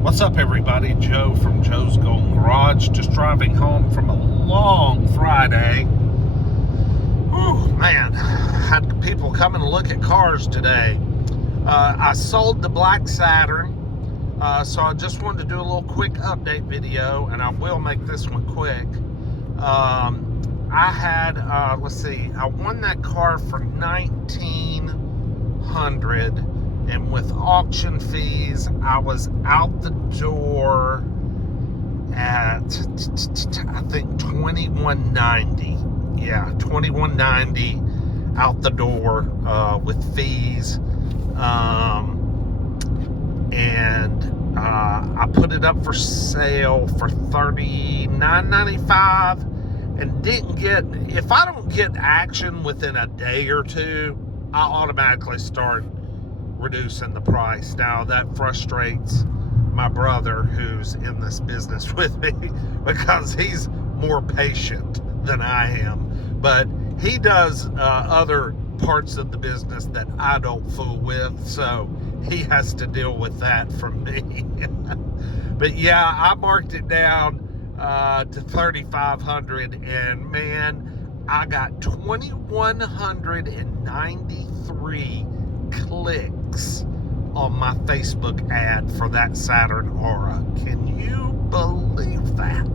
What's up, everybody? Joe from Joe's Golden Garage. Just driving home from a long Friday. Whew, man, had people coming to look at cars today. I sold the black Saturn, so I just wanted to do a little quick update video, and I will make this one quick. I had, I won that car for $1,900. And with auction fees, I was out the door at, I think, $2,190. Yeah, $2,190 out the door with fees. I put it up for sale for $39.95 and didn't get, if I don't get action within a day or two, I automatically start reducing the price. Now that frustrates my brother who's in this business with me because he's more patient than I am, but he does other parts of the business that I don't fool with, so he has to deal with that from me. But yeah, I marked it down to $3,500, and man, I got 2,193 clicks on my Facebook ad for that Saturn Aura. Can you believe that?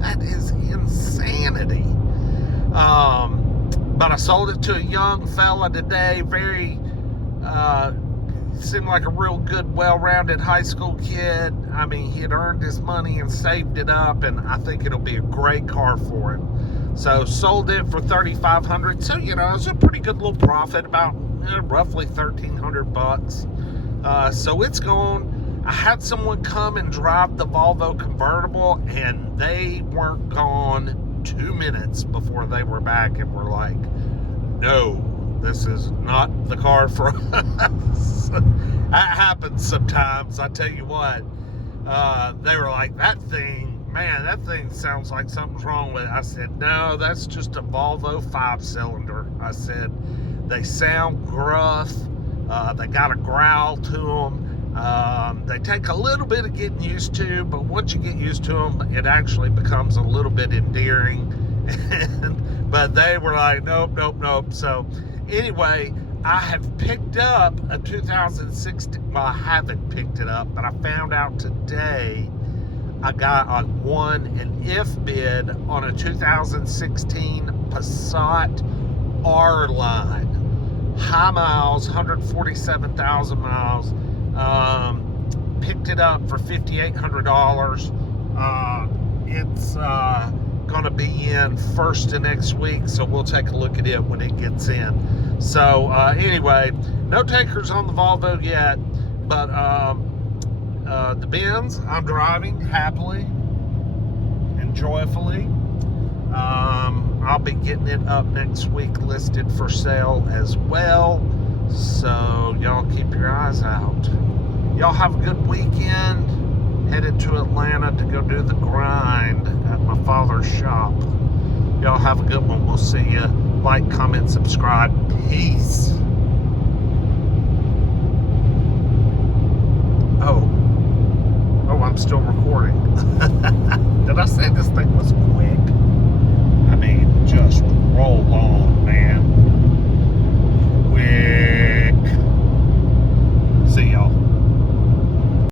That is insanity. But I sold it to a young fella today, very seemed like a real good, well-rounded high school kid. I mean, he had earned his money and saved it up, and I think it'll be a great car for him. So sold it for $3,500. So, you know, it's a pretty good little profit, about roughly $1,300. So it's gone. I had someone come and drive the Volvo convertible, and they weren't gone 2 minutes before they were back and were like, no, this is not the car for us. That happens sometimes. I tell you what, they were like, that thing sounds like something's wrong with it. I said, no, that's just a Volvo 5-cylinder. I said, they sound gruff. They got a growl to them. They take a little bit of getting used to, but once you get used to them, it actually becomes a little bit endearing. But they were like, nope. So anyway, I have picked up a 2016, well, I haven't picked it up, but I found out today I got won an if bid on a 2016 Passat R-Line. High miles, 147,000 miles. Picked it up for $5,800. It's gonna be in first of next week, so we'll take a look at it when it gets in. So anyway, no takers on the Volvo yet, but the Benz I'm driving happily and joyfully. I'll be getting it up next week, listed for sale as well. So y'all keep your eyes out. Y'all have a good weekend. Headed to Atlanta to go do the grind at my father's shop. Y'all have a good one. We'll see you. Like, comment, subscribe. Peace. Oh, I'm still recording. Did I say this thing was quick? I mean, just roll on, man.